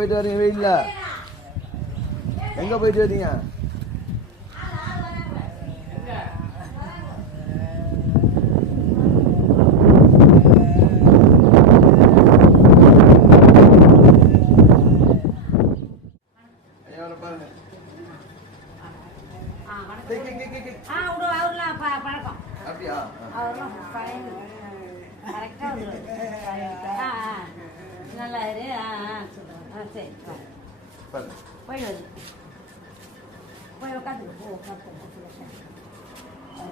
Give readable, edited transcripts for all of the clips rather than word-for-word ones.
போயிட்டு வரீங்க வெயில்ல? எங்க போயிட்டு வரீங்க? அப்படியா? நல்லா இரு. சரி போய் வருது. போய் உட்காந்துக்கு உட்காந்து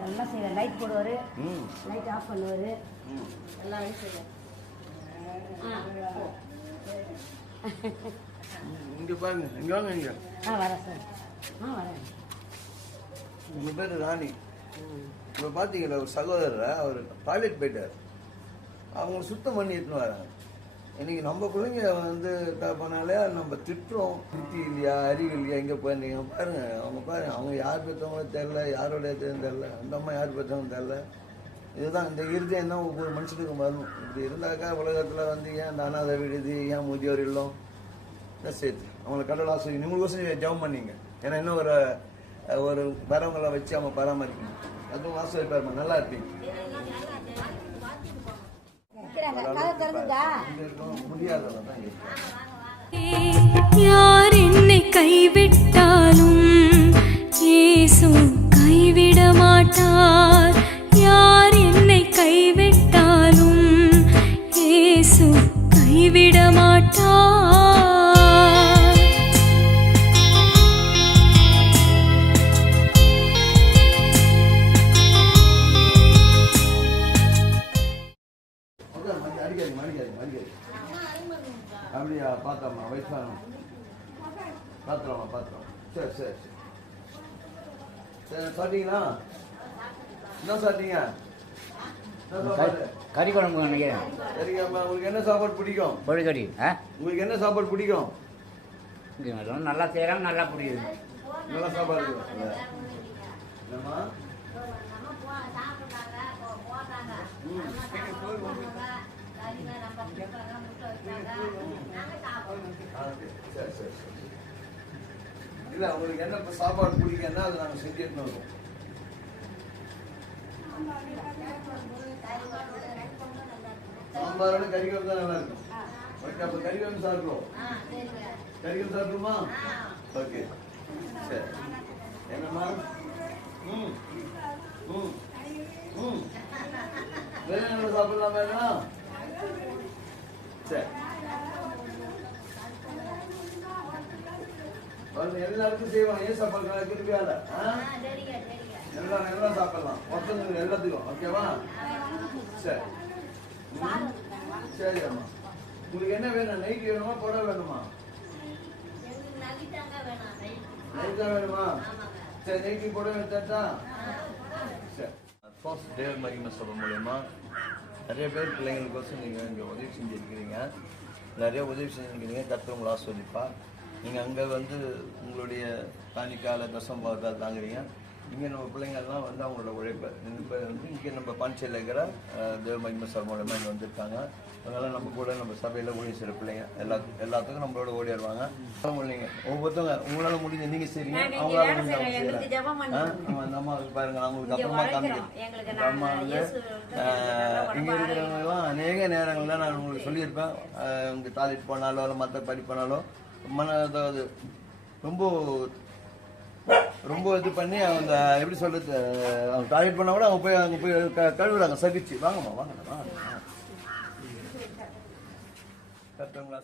எல்லாம் செய்ய. லைட் போடுவார், லைட் ஆஃப் பண்ணுவார், எல்லாம் வேலையும் செய்வார். இங்க பாருங்க, இங்க வாங்க. இங்க வரேன் சார். வரேன். உங்க பேரு ராணி. இப்போ பார்த்தீங்களா ஒரு சகோதரரை அவர் டாய்லெட் போயிட்டார். அவங்க சுத்தம் பண்ணி எடுத்துன்னு வராங்க. இன்னைக்கு நம்ம பிள்ளைங்க வந்து பண்ணாலே நம்ம திட்டுறோம். புத்தி இல்லையா, அறிவு இல்லையா, எங்கே போயிருந்தீங்க பாருங்க. அவங்க யார் பெற்றவங்களும் தெரில, யாரோட தெரில, அந்த அம்மா யார் பெற்றவங்க தெரில. இதுதான் இந்த இருதயம் தான் ஒவ்வொரு மனுஷனுக்கும் வரணும். இப்படி இருந்தாக்கா உலகத்தில் வந்து ஏன் இந்த அனாதை விடுதி, ஏன் முதியோர் இல்லம் சேர்த்து அவங்களை கடவுள் ஆசிரியர் நீங்களும் ஜெபம் பண்ணீங்க. ஏன்னா இன்னும் ஒரு வரவங்களை வச்சு அவங்க பராமரிக்கணும். அதுவும் ஆசிரியர் நல்லா இருப்பீங்க. யார் என்னை கைவிட்டாலும் இயேசு கைவிட மாட்டார். யார் என்னை கைவிட்டாலும் இயேசு கைவிட மாட்டார். அப்படியா? பார்த்தாமா வயசான பார்த்துருவாமா? சரி சரி சரி சரி. சாப்பிட்டீங்களா? என்ன சாப்பிட்டீங்க? கறி குழம்பு நினைக்கிறேன். சரிங்கம்மா. உங்களுக்கு என்ன சாப்பாடு பிடிக்கும்? கோழிக்கறி. உங்களுக்கு என்ன சாப்பாடு பிடிக்கும்? நல்லா செய்கிறாங்க, நல்லா பிடிக்குது. நல்லா சாப்பாடு என்னம்மா? சரி சரி சரி. இல்லை உங்களுக்கு என்ன இப்போ சாப்பாடு பிடிக்குன்னா அதை நாங்கள் செஞ்சு எடுத்துன்னு வருவோம். சாம்பாரோட கறிக்குழம்பு தான் நல்லா இருக்கும். ஓகே, அப்போ கறிக்குழம்பு சாப்பிடுவோம். கறிக்குழம்பு சாப்பிடுமா? ஓகே சரி. என்னம்மா? வேற என்ன சாப்பிடலாம்? வேணாம். சரி, எல்லாருக்கும் செய்வாங்க. ஏன் சாப்பாடு திருப்பியால எல்லாம் நல்லா சாப்பிடலாம். மொத்தம் எல்லாத்துக்கும் ஓகேவா? சரி சரி அம்மா. உங்களுக்கு என்ன வேணும்? நைட் வேணுமா, புடவை வேணுமா? நைட் தான் வேணுமா? சரி, நைட்டு புடவை எடுத்தா. சரி, தேவர் மகிமை சபை மூலயமா நிறைய பேர் பிள்ளைங்களுக்கோசம் நீங்கள் இங்கே உதவி செஞ்சுருக்கிறீங்க. நிறைய உதவி செஞ்சுருக்கிறீங்க. கர்த்தர் உங்களை ஆஸ்வதிப்பா. நீங்கள் அங்கே வந்து உங்களுடைய காணிக்கால தசம்பாவத்தால் தாங்குறீங்க. இங்கே நம்ம பிள்ளைங்கள்லாம் வந்து அவங்களோட உழைப்பை இப்போ வந்து இங்கே நம்ம பாண்டிச்சேரியில் இருக்கிற தேவ மகிமை சபை மூலமாக இங்கே வந்திருக்காங்க. அதனால் நம்ம கூட நம்ம சபையில் ஊழிய செய்கிற பிள்ளைங்க எல்லாத்துக்கும் நம்மளோட ஓடிடுவாங்க. நீங்கள் ஒவ்வொருத்தவங்க உங்களால் முடிஞ்ச நீங்கள் செய்றீங்க, அவங்களால முடிஞ்ச அவங்க செய்கிறாங்க. அந்த அம்மாவுக்கு பாருங்கள், நான் உங்களுக்கு அப்புறமா காமிக்கிறேன். அம்மா வந்து இங்கே இருக்கிறவங்கலாம் அநேக நேரங்களில் நான் உங்களுக்கு சொல்லியிருப்பேன். இங்கே டாய்லெட் போனாலோ இல்லை மற்ற படிப்பானாலோ அதாவது ரொம்ப இது பண்ணி அவங்க எப்படி சொல்றது, அவங்க டாய்லெட் பண்ணா கூட அவங்க போய் கழுவுறாங்க சகிச்சு. வாங்கம்மா வாங்க. கரெக்டுங்களா?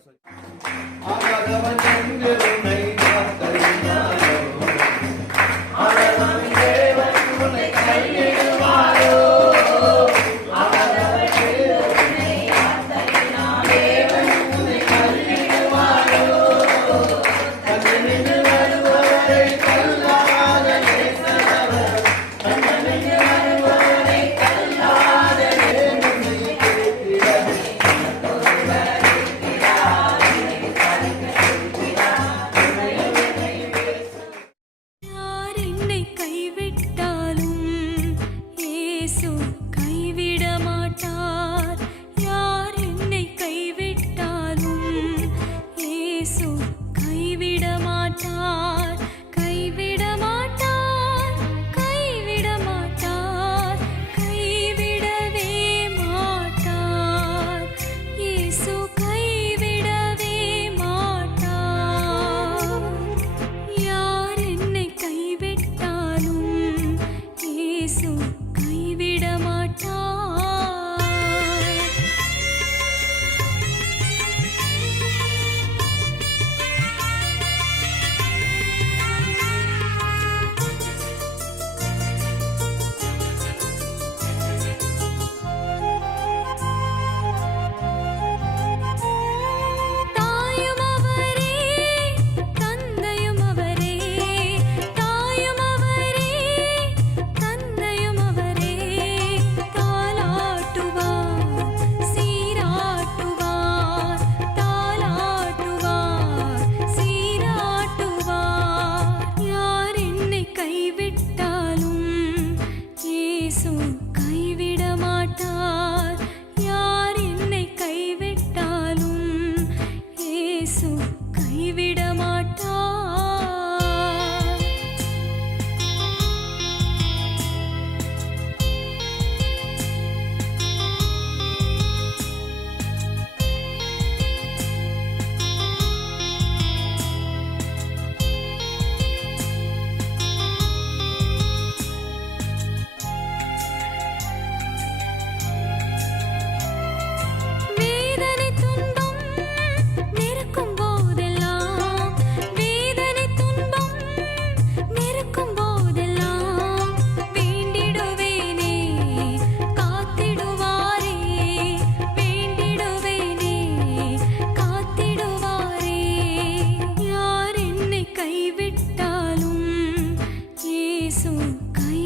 கை